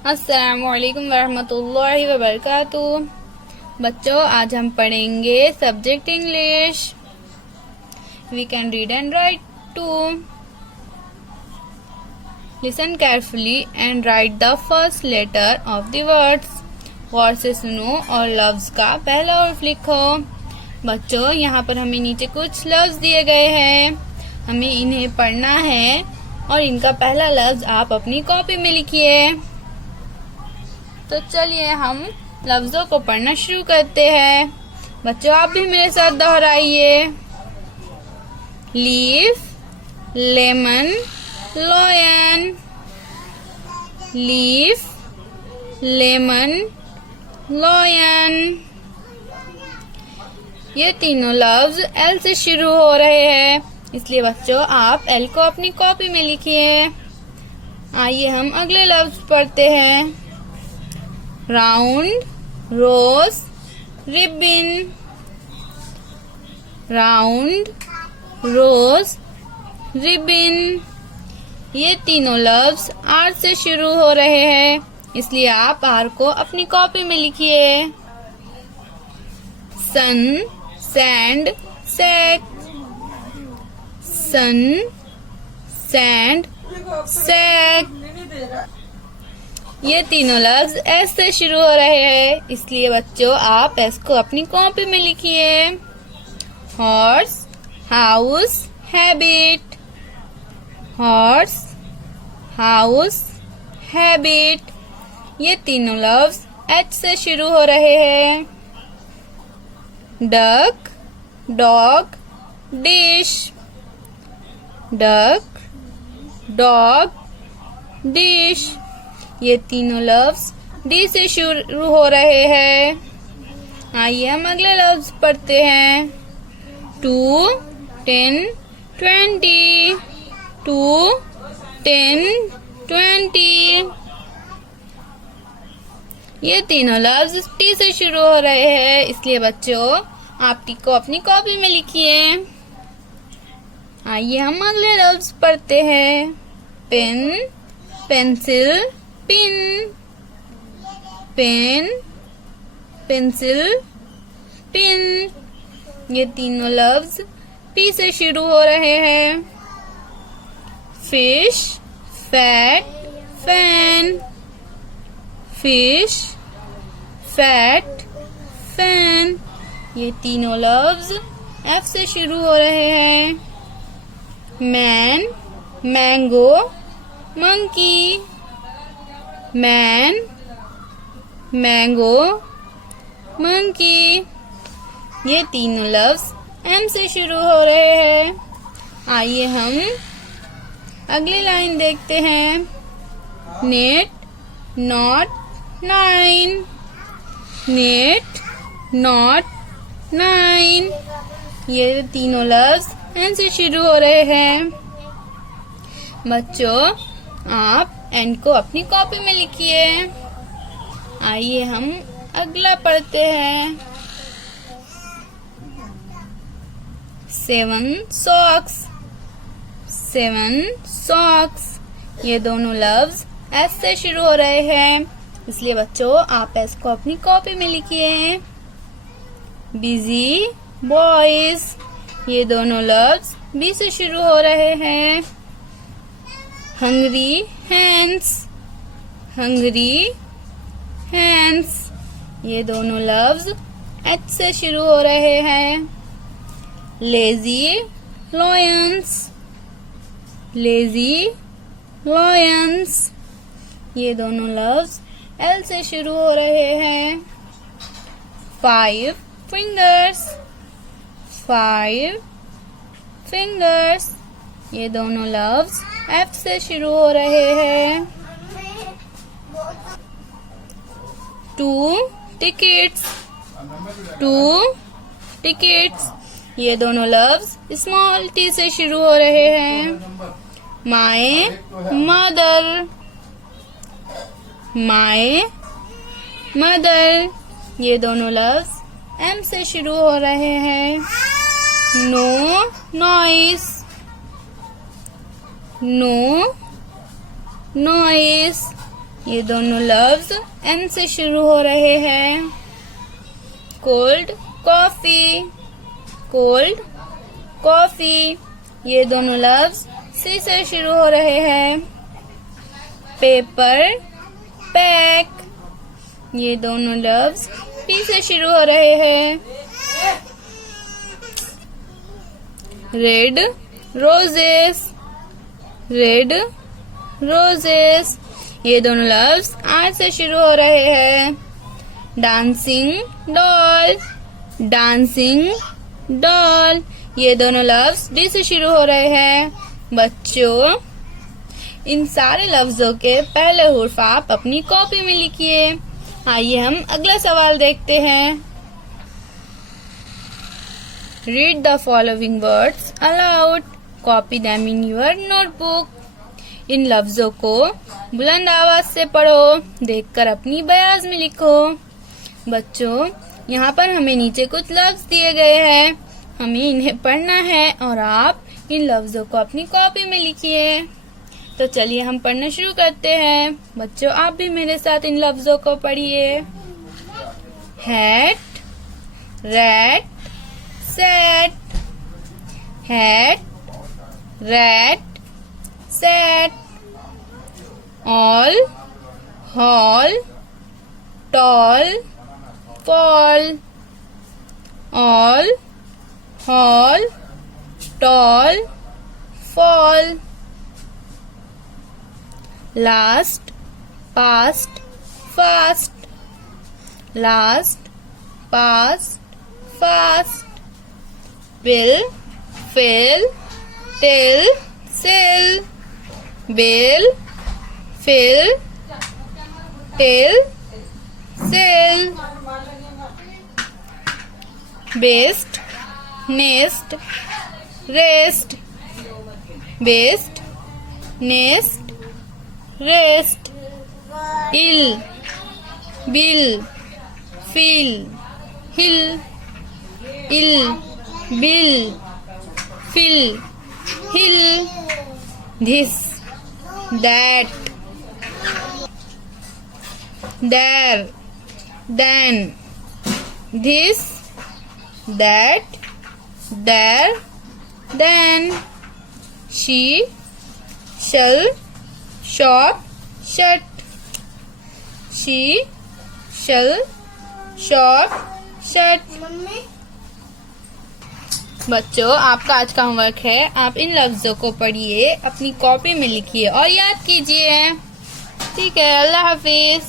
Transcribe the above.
अस्सलामुअलैकुम वरहमतुल्लाहि वबरकातुहू। बच्चों, आज हम पढ़ेंगे subject English. We can read and write too. Listen carefully and write the first letter of the words. गौर से सुनो और लफ्ज का पहला हर्फ लिखो। बच्चों, यहाँ पर हमें नीचे कुछ लफ्ज दिए गए हैं, हमें इन्हें पढ़ना है और इनका पहला लफ्ज आप अपनी कॉपी में लिखिए। तो चलिए हम लफ्जों को पढ़ना शुरू करते हैं। बच्चों, आप भी मेरे साथ दोहराइए। Leaf, lemon, lion. Leaf, lemon, lion. ये तीनों लफ्ज एल से शुरू हो रहे हैं, इसलिए बच्चों आप एल को अपनी कॉपी में लिखिए। आइए हम अगले लफ्ज पढ़ते हैं। राउंड, रोज, रिबन। राउंड, रोज, रिबन। ये तीनों लफ्ज आर से शुरू हो रहे हैं, इसलिए आप आर को अपनी कॉपी में लिखिए। सन, सैंड, सैक। सन, सैंड, सैक। ये तीनों लफ्ज एस से शुरू हो रहे हैं, इसलिए बच्चों आप एस को अपनी कॉपी में लिखिए। Horse, house, habit. Horse, house, habit. ये तीनों लफ्ज एच से शुरू हो रहे हैं। Duck, dog, dish. Duck, dog, dish. ये तीनों लफ्ज डी से शुरू हो रहे हैं। आइए हम अगले लफ्ज पढ़ते हैं। 2, 10, 20। 2, 10, 20। ये तीनों लफ्ज टी से शुरू हो रहे हैं, इसलिए बच्चों आप टी को अपनी कॉपी में लिखिए। आइए हम अगले लफ्ज पढ़ते हैं। Pen, pencil, pin. Pen, pencil, pin. ये तीनों लफ्ज पी से शुरू हो रहे हैं। Fish, fat, fan. Fish, fat, fan. ये तीनों लफ्ज एफ से शुरू हो रहे हैं। Man, mango, monkey. Man, mango, monkey. ये तीनों लफ्ज एम से शुरू हो रहे हैं। आइए हम अगली लाइन देखते हैं। Net, not, nine. Net, not, nine. ये तीनों लफ्ज एन से शुरू हो रहे हैं। बच्चों आप एन को अपनी कॉपी में लिखिए। आइए हम अगला पढ़ते हैं। 7 सॉक्स। 7 सॉक्स। ये दोनों लफ्ज एस से शुरू हो रहे हैं, इसलिए बच्चों आप एस को अपनी कॉपी में लिखिए। Busy, boys. ये दोनों लफ्ज बी से शुरू हो रहे हैं। Hungry, hands. Hungry, hands. ये दोनों लफ्ज एच से शुरू हो रहे हैं। Lazy, lions. Lazy, lions. ये दोनों लफ्ज एल से शुरू हो रहे हैं। 5 फिंगर्स। 5 फिंगर्स। ये दोनों लफ्ज एफ से शुरू हो रहे हैं। 2 टिकट्स। 2 टिकट्स। ये दोनों लफ्ज स्मॉल टी से शुरू हो रहे हैं। My, mother. My, mother. ये दोनों लफ्ज एम से शुरू हो रहे हैं। No, noise. No, noise. ये दोनों लफ्ज एन से शुरू हो रहे हैं। Cold coffee, cold coffee. ये दोनों लफ्ज सी से शुरू हो रहे हैं। पेपर पैक, ये दोनों लफ्ज पी से शुरू हो रहे हैं। Red roses, red roses. ये दोनों लफ्ज आर से शुरू हो रहे हैं। Dancing doll, dancing doll. ये दोनों लफ्ज डी से शुरू हो रहे हैं। बच्चों, इन सारे लफ्जों के पहले हुर्फ आप अपनी कॉपी में लिखिए। आइए हम अगला सवाल देखते हैं। Read the following words aloud, copy them in your notebook. इन लफ्जों को बुलंद आवाज से पढ़ो, देखकर अपनी बयाज में लिखो। बच्चों, यहाँ पर हमें नीचे कुछ लफ्ज दिए गए हैं, हमें इन्हें पढ़ना है और आप इन लफ्जों को अपनी कॉपी में लिखिए। तो चलिए हम पढ़ना शुरू करते हैं। बच्चों, आप भी मेरे साथ इन लफ्जों को पढ़िए। Hat, rat, set, hat, rat, set. All, hall, tall, fall. All, hall, tall, fall. Last, past, fast, last, past, fast. Bill, fill, till, sill. Bill, fill, till, sill. Best, nest, rest. Best, nest, rest. Ill, bill, fill, hill. Ill, bill, fill, hill. This, that, there, then. This, that, there, then. She, shall, shop, shut. She, shall, shop, shut. बच्चों, आपका आज का homework है, आप इन लफ्जों को पढ़िए, अपनी कॉपी में लिखिए और याद कीजिए। ठीक है, अल्लाह हाफिज।